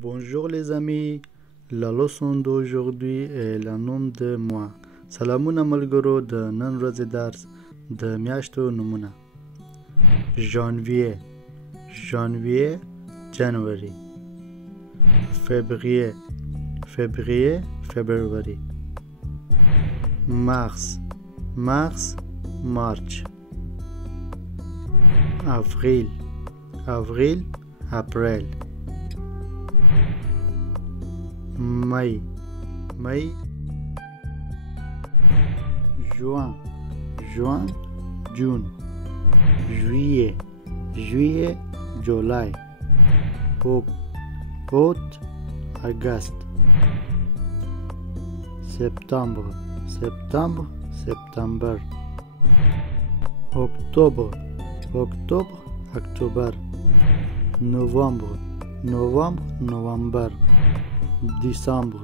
Bonjour les amis, la leçon d'aujourd'hui est le nom de mois. سلامونه ملګرو د نن ورځې درس د میاشتو نومونه. ژانویه جنوري. فبریه مارس مارچ. avril اپریل. مئی juin جون. juillet july. août august. septembre september. octobre october. novembre décembre.